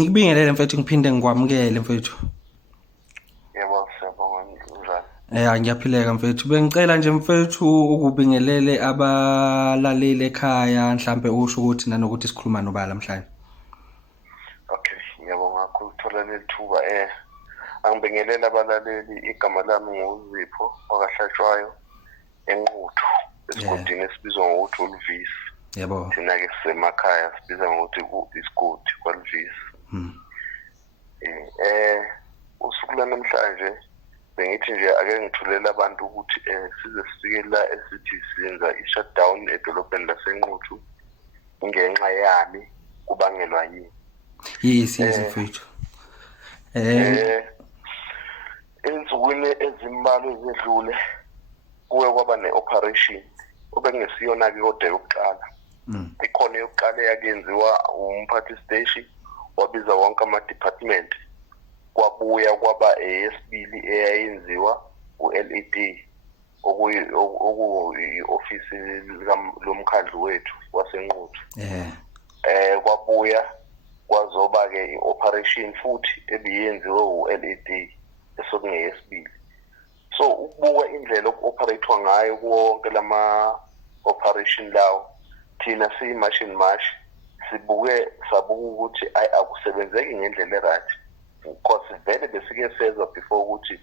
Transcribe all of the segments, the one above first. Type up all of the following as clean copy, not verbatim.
Ngikubingelele mfethu ngiphinde ngikwamukele mfethu. Yebo, siyabonga njani. Ngiyaphileka mfethu. Bengicela nje mfethu ukubingelele abalaleli ekhaya mhlambe usho ukuthi nanokuthi sikhuluma nobala namhlanje. Okay, ngiyabonga kakhulu ukuthola leli thuba. Angibingelele abalaleli, igama lami nguZipho wakahlatshwayo enquthu esigodini esibizwa ngokuthi uLuvisi. Yebo. Thina-ke sisemakhaya sibiza ngokuthi isigodi kwaLuvisi. Usuku lanamhlanje bengithi nje ake ngithulele abantu ukuthi size sifike la esithi siyenza i-shutdown edolobheni lasenquthu ngenxa yami kubangelwa yini. Yes mfethu. Ensukwini ezimbalwa ezedlule kuye kwaba ne-operation obekungesiyona-ke kodwa yokuqala. Ikhona yokuqala eyakenziwa umphathi siteshi, wabiza wonke ama-department, kwabuya kwaba eyesibili eyayenziwa u-LED okuyi-ofisi lomkhandlu wethu wasenquthu. Kwabuya kwazoba-ke i-operation futhi ebiyenziwe u-LED esokungeyesibili. So ukubuka indlela oku-operate-wa ngayo kuwonke lama-operation lawo, thina siyi-machine mash sibuke sabuka ukuthi akusebenzeki ngendlela e-right, because vele besike sezwa before ukuthi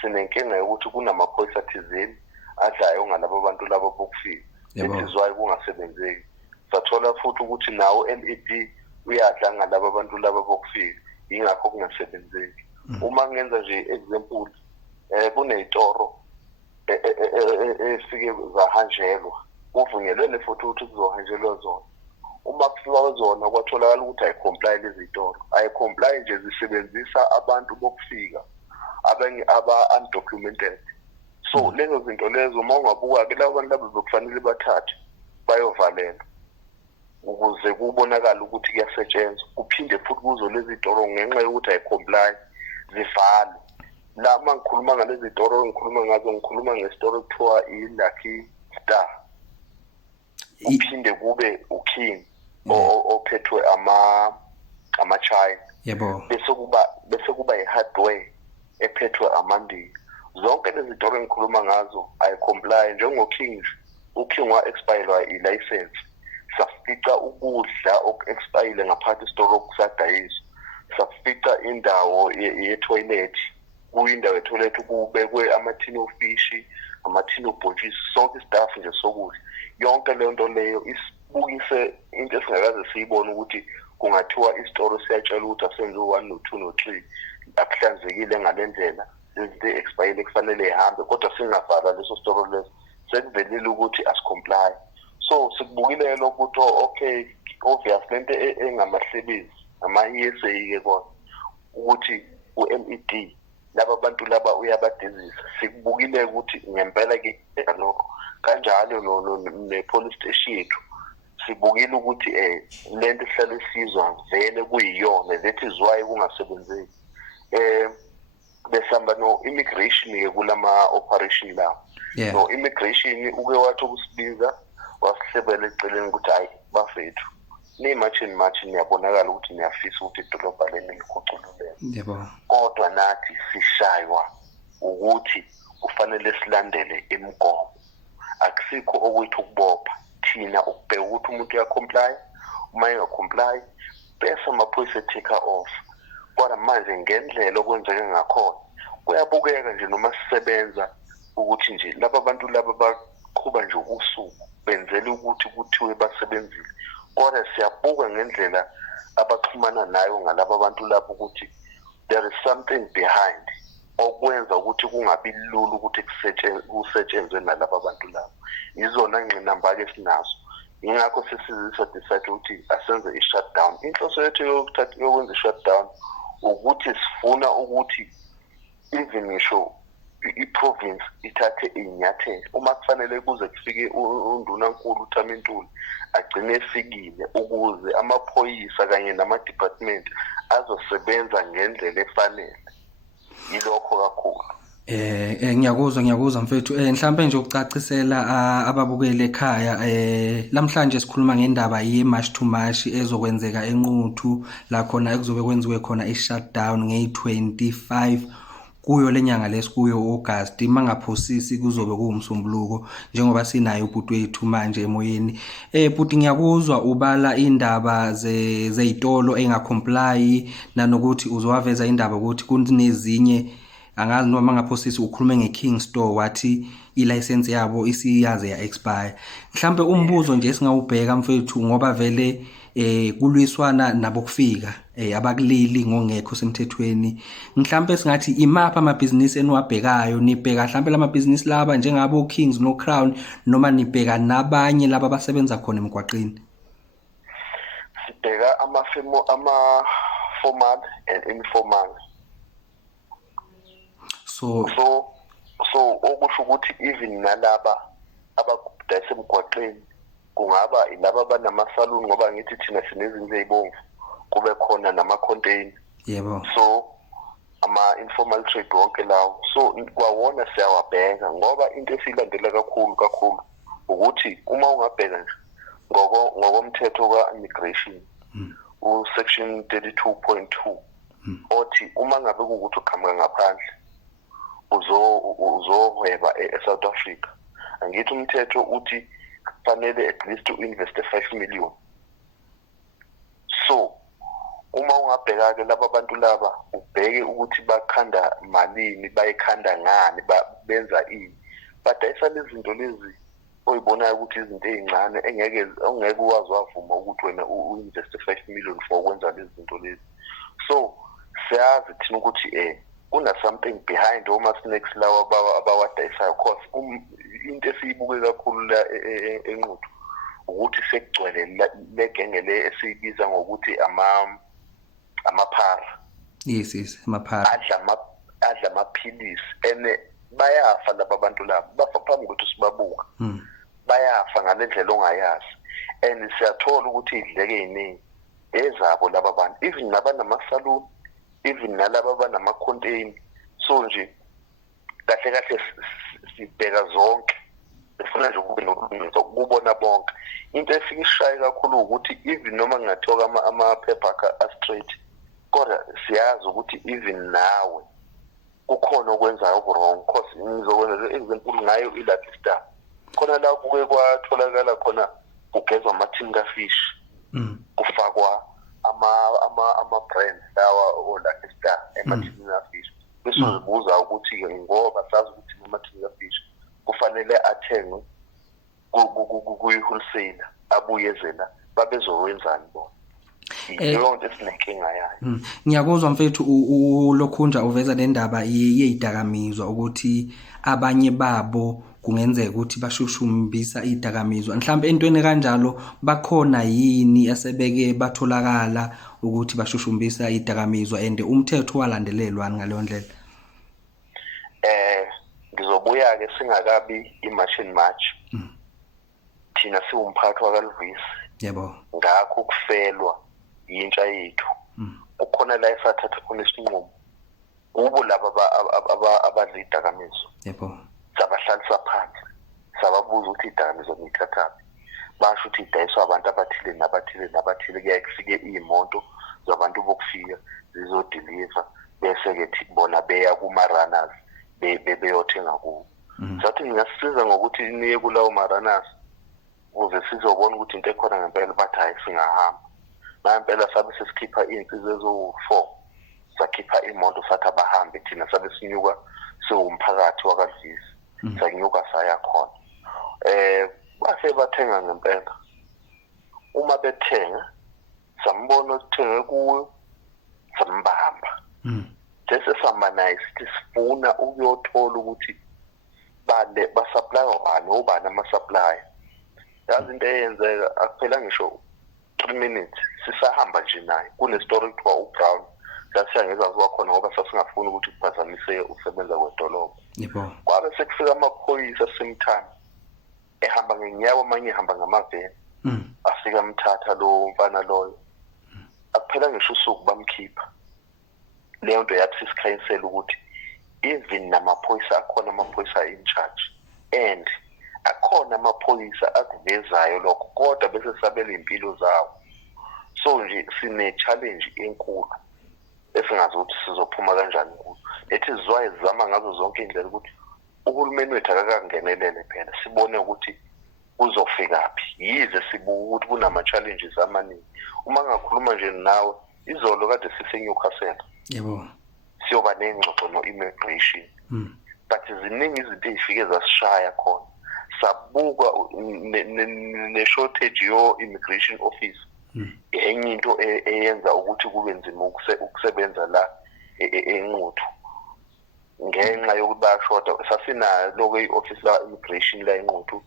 sinenkinga yokuthi kunamaphoyisa thizeni adlayo ngalabo bantu labo bokufika. That is why kungasebenzeki. Sathola futhi ukuthi nawo LED uyadla ngalabo bantu laba bokufika, yingakho kungasebenzeki. Uma ngenza nje example, kuney'toro efike zahanjelwa, kuvunyelwene futhi ukuthi kuzohanjelwa zona. Uma kufika zona kwatholakala ukuthi ayi-comply lezi toro, ayi-comply nje, zisebenzisa abantu bokufika aba-undocumented. So lezo zinto lezo uma ungabuka-ke labo bantu labo bekufanele bathathe bayovalelwa ukuze kubonakala ukuthi kuyasetshenzwa, kuphinde futhi kuzo lezi toro ngenxa yokuthi ayi-comply zivalwe. La uma ngikhuluma ngalezi toro ngikhuluma ngesitoro ekuthiwa i-Lucky Star, uphinde kube uKing ophethwe ama-China. Yebo. Bese kuba i-hardware ephethwe amaNdiya. Zonke lezi toro engikhuluma ngazo ayi-comply. Njengo-King, uKing wa-expirelwa i-license, safica ukudla oku-expirele ngaphansi isitoro okusadayiswa, safica indawo ye-toilet, kuyindawo ye-toilet kubekwe amathini ofishi, amathini obhontshisi, sonke istaff nje sokudla. Yonke leyo nto leyo isibukise into esingakaze siyibone ukuthi kungathiwa isitoro siyatshela ukuthi asenze u-1 no-2 no-3, akuhlanzekile ngale ndlela, izinto expirele kufanele ihambe, kodwa singavala leso sitoro leso sekuvelile ukuthi asicomply. So sikubukile lokho ukuthi okay, obvious lento engamahlebezi ama-ESA-ke kona ukuthi u-LED laba bantu laba uyabadizisa. Sikubukile ukuthi ngempela-ke lokho kanjalo ne-police station yethu sibukile ukuthi lento ihlale isizwa vele kuyiyona, that is why kungasebenzeki. Besihamba no-immigration-ke kulama-operation lawo. No-immigration uke wathi ukusibiza wasihlebela eceleni ukuthi hayi bafethu, niyi-machine machi niyabonakala ukuthi niyafisa ukuthi idolobha leni likhucululeke. Yebo. Kodwa nathi sishaywa ukuthi kufanele silandele imigomo, akusikho okuyithu ukubopha thina ukubheka ukuthi umuntu uyacomply. Uma engacomply bese amaphoyisa etake off. Kodwa manje ngendlela okwenzeke ngakhona kuyabukeka nje noma sisebenza ukuthi nje laba bantu laba baqhuba nje usuku benzele ukuthi kuthiwe basebenzile, kodwa siyabuka ngendlela abaxhumana nayo ngalaba bantu labo ukuthi there is something behind okwenza ukuthi kungabi lula ukuthi kusetshenzwe nalaba bantu labo. Izona ngqinamba-ke sinazo, yingakho decide ukuthi asenze i-shutdown. Inhloso yethu yokwenza i-shutdown ukuthi sifuna ukuthi even ngisho i-province ithathe iy'nyathelo. Uma kufanele kuze kufike undunankulu uThamintuli agcine efikile ukuze amaphoyisa kanye nama-department azosebenza ngendlela efanele. Yilokho kakhulu. Ngiyakuzwa mfethu. Mhlambe nje ukucacisela ababukeli ekhaya, namhlanje sikhuluma ngendaba ye-March to March ezokwenzeka eNquthu, la khona ekuzobe kwenziwe khona i-shutdown ngeyi-25 kuyo lenyanga lesikuyo August. Mangaphosisi kuzobe kuwumsombuluko njengoba sinayo ubhuti wethu manje emoyeni. Bhuti ngiyakuzwa ubala indaba zezitolo engacomply nanokuthi uzowaveza indaba ukuthi kunezinye angazi noma ngaphosisi ukhulume ngeKing Store wathi ilicense yabo isiyaze ya expire. Mhlambe umbuzo nje singawubheka mfethu ngoba vele kulwiswana nabokufika abakulili ngongekho semthethweni. Mhlambe singathi imapha amabhizinisi eniwabhekayo, nibheka mhlambe lamabhizinisi laba njengabo Kings no Crown noma nibheka nabanye laba abasebenza khona emgwaqeni? Sibheka ama-formal and informal. So okusho ukuthi even nalaba abadayisa emgwaqeni kungaba ilaba abanamasaluni ngoba ngithi thina sinezinto ezibomvu kube khona nama-container. Yebo. So ama-informal trade wonke lawo, so kwawona siyawabheka ngoba into esilandela kakhulu ukuthi uma ungabheka nje ngokomthetho ka-immigration u-section 32.2 othi uma ngabe kuwukuthi uqhamuka ngaphandle uzohweba eSouth Africa, angithi umthetho uthi kufanele at least uinveste 5 million. So uma ungabheka ke laba bantu laba ubheke ukuthi bakhanda malini, bayikhanda ngani, benza ini, badayisa lezi zinto lezi oyibonayo ukuthi izinto ezincane ongeke uwazi wavuma ukuthi wena uinveste 5 million for ukwenza lezi zinto lezi. So siyazi thina ukuthi kuna something behind oma snakes lawa abawadayisayo. Cause into esiyibuke kakhulu la eNquthu ukuthi sekugcwele legenge le esiyibiza ngokuthi amaphara. Yes, amaphara adla amaphilisi ene bayafa laba bantu laba, bafa phambi kokuthi sibabuka. Bayafa ngalendlela ongayazi, and siyathola ukuthi idleke eziningi ezabo laba bantu, even nabanamasaluni, even nalaba abanama-container. So nje kahle sibheka zonke, sifuna nje kube nolungiswa ukubona bonke. Into efika ishaye kakhulu ukuthi even noma ngingathoka amaphepha a-straight, kodwa siyazi ukuthi even nawe kukhona okwenzayo wrong. Cause ngizokwenza example ngayo iLucky Star, khona la kuke kwatholakala khona kugezwa amathini kafish, kufakwa ama-brands lawa o-Lucky Star emathini kafish. Bese uzibuza ukuthi ngoba sazi ukuthi amathini kafish kufanele athengwe kuyi-wholesaler abuyezela babezowenzani bona. Leyo nto esinenkinga yayo. Ngiyakuzwa mfethu ulokhunja uveza le ndaba yezidakamizwa ukuthi abanye babo kungenzeka ukuthi bashushumbisa izidakamizwa. Mhlawumbe entweni kanjalo bakhona yini asebeke batholakala ukuthi bashushumbisa izidakamizwa and umthetho walandelelwa ngaleyo ndlela? Ngizobuya ke singakabi i-March and March. Thina siwumphathi wakaLuvisi. Yebo. Ngakho kufelwa yintsha yethu. Ukhona la esathatha khona isinqumo. Kubo laba abadla izidakamizwa. Yebo. Sabahlalisa phansi. Sababuza ukuthi izidakamizwa nithathaphi. Basho ukuthi idayiswa abantu abathile kuyaye kufike iy'moto zabantu bokufika zizodeliver bese ke bona beya kuma-runners beyothenga kubo. Sathi ngiyasiza ngokuthi niye kulawo ma-runners ukuze sizobona ukuthi into ekhona ngempela, bathi hayi singahamba. Ngempela sabe sesikhipha iy'nsiza ezo-4, sakhipha imoto sathi abahambe, thina sabe sinyuka siwumphakathi wakaLuvisi, sanyuka saya khona. Base bathenga ngempela. Uma bethenga sambona sithenge kuyo, sambamba. Bese sihamba naye sithi sifuna ukuyothola ukuthi basupply obani ama-supplier. Yazi into eyenzeka akuphela ngisho 3 minutes sisahamba nje naye kune-story kuthiwa uBrown. Sasiyangezwa khona ngoba sasingafuni ukuthi kuphazamise usebenza kwedolobha. Yebo. Kwabe sekufika amaphoyisa simthana ehamba ngenyawo, amanye ehamba ngamaveni. Afika amthatha lo mfana loyo. Akuphela ngisho usuku bamkhipha. Leyo nto yathi sisikhayinsela ukuthi even namaphoyisa akhona amaphoyisa in charge and akhona amaphoyisa akuvezayo lokho kodwa bese sabela impilo zawo. So nje sine challenge enkulu esingazi ukuthi sizophuma kanjani kuyo. It is why zama ngazo zonke indlela ukuthi uhulumeni wethu akakangenelele phela sibone ukuthi uzofika phi. Yize sibuka ukuthi kunama challenges amaningi. Uma ngakhuluma nje nawe izolo kade siseNewcastle. Yebo. Siyoba nengxoxo no-immigration. But ziningi izinto ezifike zasishaya khona. Sabuka ne-shortage yo-immigration office. Enye into eyenza ukuthi kube nzima ukusebenza la eNquthu. Ngenxa yokuthi bayashoda sasinayo lokho i-office la-immigration la eNquthu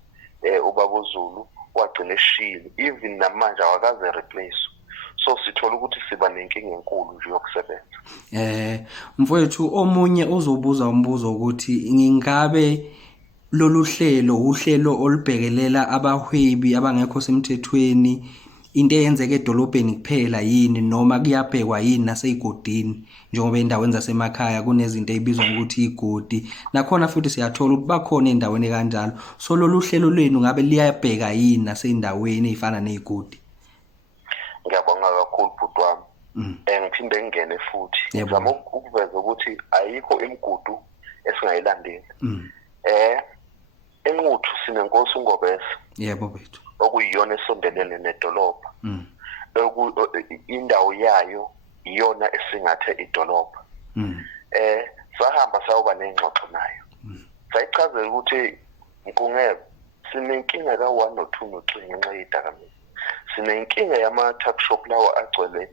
ubaba uZulu wagcina eshile even namanje awakaze replace. So sithola ukuthi siba nenkinga enkulu nje yokusebenza. Mfowethu omunye uzobuza umbuzo ukuthi ngingabe lolu uhlelo olubhekelela abahwebi abangekho semthethweni into eyenzeke edolobheni kuphela yini noma kuyabhekwa yini naseyigodini njengoba endaweni zasemakhaya kunezinto ezibizwa ngokuthi igodi nakhona futhi siyathola ukuthi bakhona endaweni kanjalo. So lolu hlelo lwenu ngabe liyabheka yini naseyindaweni ezifana nezigodi? Ngiyabonga kakhulu bhuti wami. Ngiphinde ngene futhi ngizama ukuveza ukuthi ayikho imigudu esingayilandeli. eNquthu sinenkosi uNgobese. Yebo bethu. Okuyiyona esondelene nedolobha. Indawo yayo iyona esingathe idolobha. Sahamba sayoba nengxoxo nayo. Sayichazela ukuthi Nkungebe sinenkinga ka1 no2 no3 ngenxa yedakamizwa. Sinenkinga yama-tuck shop lawa agcwele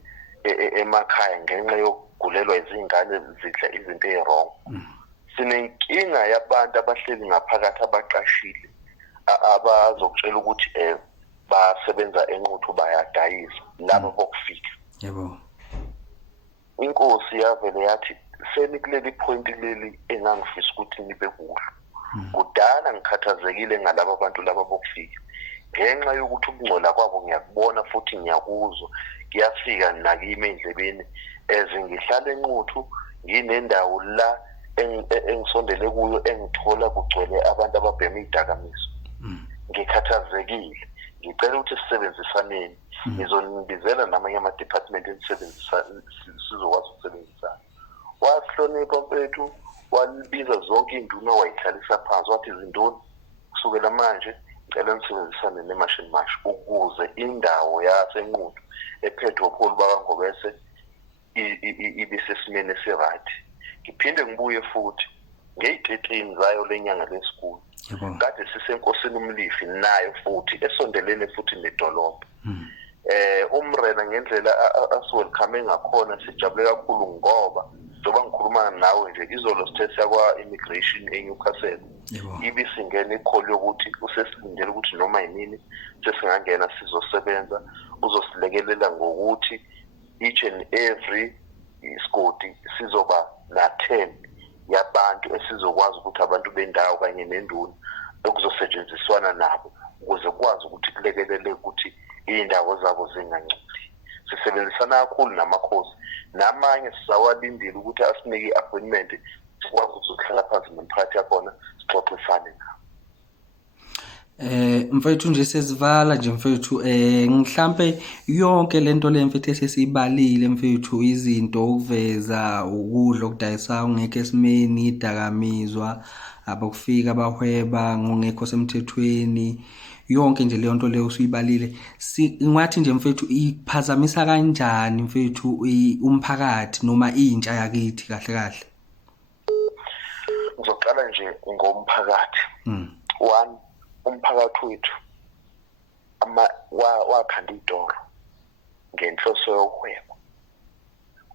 emakhaya ngenxa yokugulelwa izingane zidla izinto ezirong. Sinenkinga yabantu abahleli ngaphakathi abaqashile abazokutshela ukuthi basebenza eNquthu bayadayisa labo bokufika. Yebo. Inkosi yavele yathi senikuleli point leli engangifisa ukuthi nibe kulo. Kudala ngikhathazekile ngalabo bantu laba bokufika. Ngenxa yokuthi ukungcola kwabo ngiyakubona futhi ngiyakuzwa. Kuyafika nakimi endlebeni ezingihlala eNquthu nginendawo la engisondele kuyo engithola kugcwele abantu ababhema idakamizwa. Ngikhathazekile. Ngicela ukuthi sisebenzisaneni. Ngizonibizela namanye ama-department sizokwazi ukusebenzisana. Wasihlonipha mfethu walibiza zonke induna wayihlalisa phansi wathi izinduna kusukela manje ngicela nisebenzisane nemashini mash ukuze indawo yaseNquthu ephethwe upholi bakaNgobese ibisesimene esiright. Ngiphinde ngibuye futhi ngeyi-13 zayo lenyanga lesikulu. Kade sisenkosini uMlifi nayo futhi esondelene futhi nedolobha. Umrena ngendlela asiwelcome ngakhona sijabule kakhulu ngoba njengoba ngikhuluma nawe nje izolo sithe siya immigration eNewcastle. Ibisingena ikholi yokuthi usesilindele ukuthi noma yini sesingangena sizosebenza uzosilekelela ngokuthi each and every isigodi sizoba na 10 yabantu esizokwazi ukuthi abantu bendawo kanye nenduna okuzosetshenziswana nabo ukuze kwazi ukuthi kulekelele ukuthi indawo zabo zingangcoli. Sisebenzisana kakhulu namakhosi namanye sisawalindile ukuthi asinike i-appointment sikwazi ukuhlala phansi nomphakathi yakhona sixoxisane nabo. Mfethu nje sezivala nje mfethu mhlambe yonke lento le mfethu esesibalile mfethu izinto ukuveza ukudla okudayisa ungeke esimeni idakamizwa abokufika abahweba ngongekho semthethweni yonke nje leyo nto leyo usuyibalile ngathi nje mfethu iphazamisa kanjani mfethu umphakathi noma intsha yakithi kahle kahle. Ngizoqala nje ngomphakathi. One umphakathi wethu wakhanda idoro ngenhloso yokuhweba.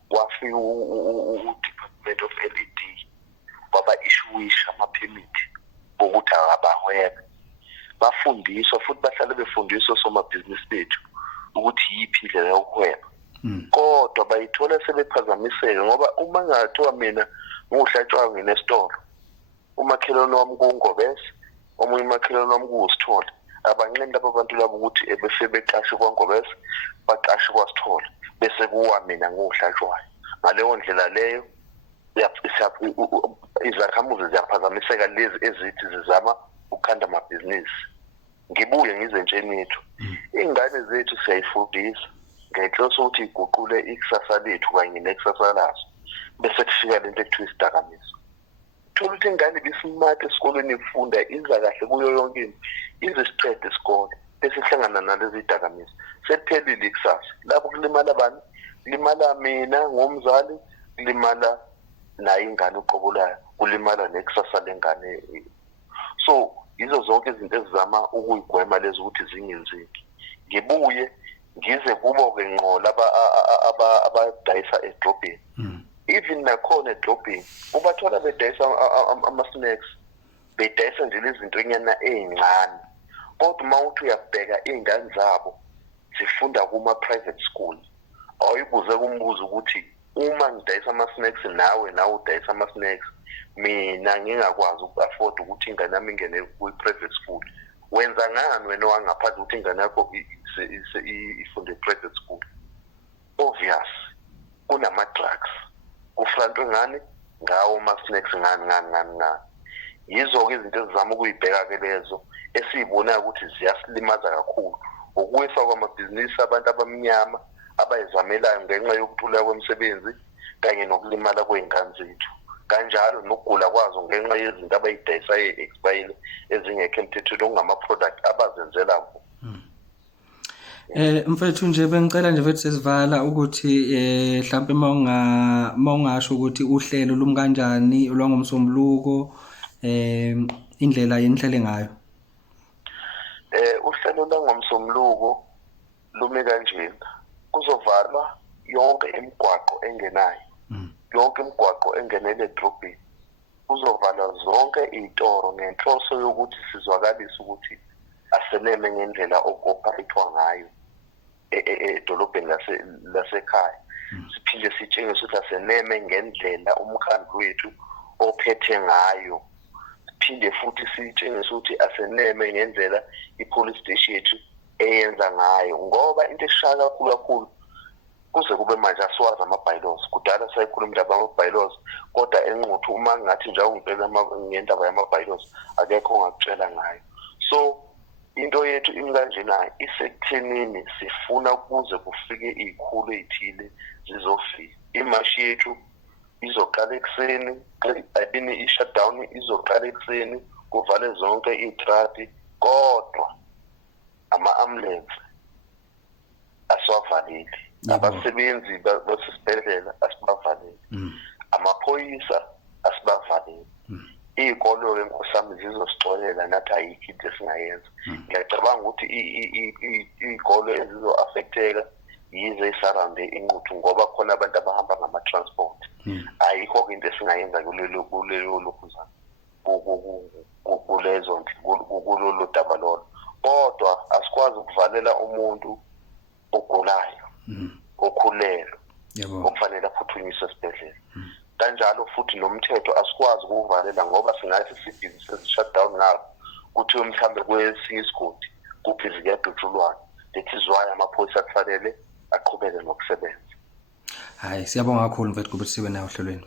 Wafika u-Department of LED waba-issuisha ama-permit ukuthi abahwebe. Bafundiswa futhi bahlale befundiswa somabhizinisi bethu ukuthi yiphi indlela yokuhweba. Kodwa bayithola sebephazamiseka ngoba uma ngathiwa mina nguhlatshwa nginesitolo umakhelwane wami kuNgobese omunye umakhelwane wami kuSithole abanqenda labo bantu labo ukuthi befike beqashe kwaNgobese baqashe kwaSithole bese kuwa mina nguhlatshwayo. Ngaleyo ndlela leyo izakhamuzi ziyaphazamiseka lezi ezithi zizama ukukhanda amabhizinisi. Ngibuye ngize entsheni yethu, ingane zethu siyayifundisa ngenhloso ukuthi iguqule ikusasa lethu kanye nekusasa lazo, bese kufika lento ekuthiwa isidakamizwa. Thola ukuthi ingane ibisimati esikoleni ifunda iza kahle kuyo yonke into, ize siqede isikole bese sihlangana nalezi zidakamizwa, sephelile ikusasa. Lapho kulimala bani? Kulimala mina ngomzali, kulimala nayo ingane uqobolayo, kulimala nekusasa lengane. So izo zonke izinto ezizama ukuyigwema lezi ukuthi zingenzeki. Ngibuye ngize kubo-ke ngqola abadayisa edrobheni. Even nakhona edrobheni ubathola bedayisa ama-snacks, bedayisa nje lezi zinto nyana ey'ncane. Kodwa uma uthi uyabheka iy'ngane zabo zifunda kuma-private school, awuyibuze kumbuzo ukuthi uma ngidayisa ama-snacks nawe udayisa ama-snacks, mina ngingakwazi uku-afford ukuthi ingane yami ingene kwi-private school, wenza ngani wena wangaphandle ukuthi ingane yakho ifunde private school? Obvious, kunama-drugs, kufrantwe ngani? Ngawo ama-snacks ngani. Yizo-ke izinto ezizama ukuyibheka-ke lezo esiyibonayo ukuthi ziyasilimaza kakhulu. Ukuwisa kwamabhizinisi abantu abamnyama abayizamelayo ngenxa yokuntuleka kwemisebenzi kanye nokulimala kwey'ngane zethu. Kanjalo nokugula kwazo ngenxa yezinto abayidayisayo expire ezingekho emthethweni okungama-product abazenzela ngo. Mfethu nje bengicela nje mfethu sesivala ukuthi mhlampe mawungasho ukuthi uhlelo lumi kanjani lwangomsombuluko, indlela yenihlele ngayo. Uhlelo lwangomsombuluko lumi kanjena, kuzovalwa yonke imigwaqo engenayo, yonke imigwaqo engenele edrobheni, kuzovalwa zonke iy'toro ngenhloso yokuthi sizwakalise ukuthi aseneme ngendlela okuphathwa ngayo edolobheni lasekhaya. Siphinde sitshengise ukuthi aseneme ngendlela umkhandlu wethu ophethe ngayo. Siphinde futhi sitshengise ukuthi aseneme ngendlela i-police station yethu eyenza ngayo, ngoba into eshaya kakhulu kuze kube manje asiwazi ama-bylaws. Kudala sayikhuluma indaba yama-bylaws, kodwa enquthu uma ngathi njalo ngicela ngendaba yama-bylaws akekho ongakutshela ngayo. So into yethu imkanjena isekuthenini sifuna kuze kufike iy'khulu ey'thile zizofika. Imashi yethu izoqala ekuseni, i-shutdown izoqala ekuseni, kuvale zonke iy'trati, kodwa ama-ambulance asiwavaleli, abasebenzi basesibhedlela asibavaleli, amaphoyisa asibavaleli. Iy'kolo-ke nkosami zizosixolela nathi ayikho into esingayenza. Ngiyacabanga ukuthi iy'kolo ezizo-affecteka yize isarambe inquthu ngoba khona abantu abahamba ngama-transport. Ayikho-ke into esingayenza kulelo lokhuzana, kulolo daba lolo. Kodwa asikwazi ukuvalela umuntu ogulayo, okhulelwe, okufanele aphuthunyiswe esibhedlela. Kanjalo futhi nomthetho asikwazi ukuvalela ngoba singathi sibhizi sezi-shutdown ngabo kuthiwe mhlambe kwesinye isigodi kubhizi kuyadutshulwana. That is why amaphoyisa kufanele aqhubeke nokusebenza. Hayi, siyabonga kakhulu mfethu ukuthi sibe nayo ohlelweni.